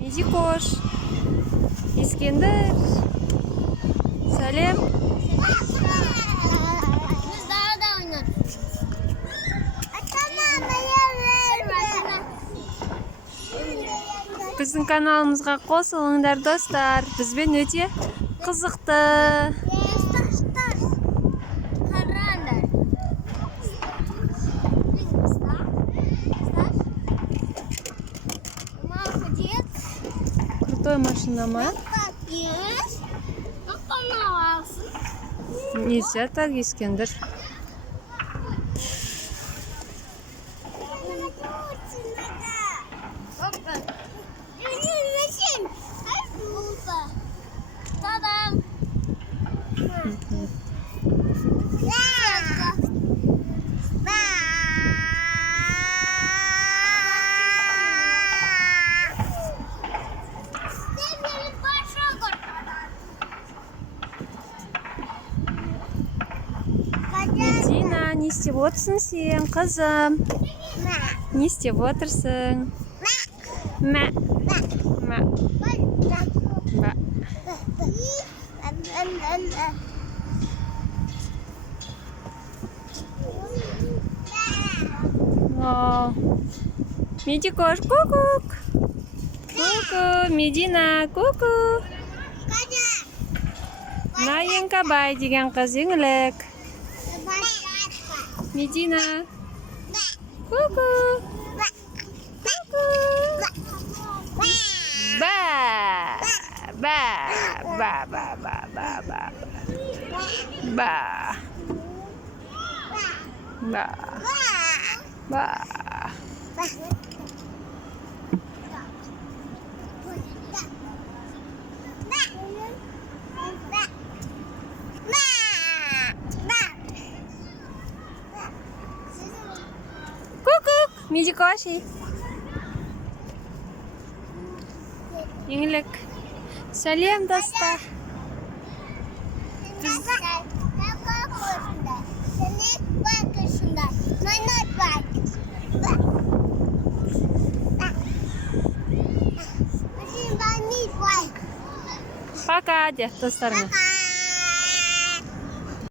Медикош, İskender, Салем. Biz daha da oynarız. Біздің каналымызға қосылыңдар достар. Бізбен өте қызықты. Крутой машина ма? Нельзя так, İskender. Та-дам! Медина, не істеп отырсың сен, қызым? Не істеп отырсың? Мә. Мә. Мә. О, Медикош, ку-кук. Ку-ку, Медина, ку-ку. Наенкабай деген қыз еңлік. Медина. Ку-ку. Ку-ку. Ба. Ба. Ба, ба, ба, ба, ба. Ба. Ба. Ба. Ку-кук, Медикоши. Еңлік. Сәлем достар. Пока де достарыма.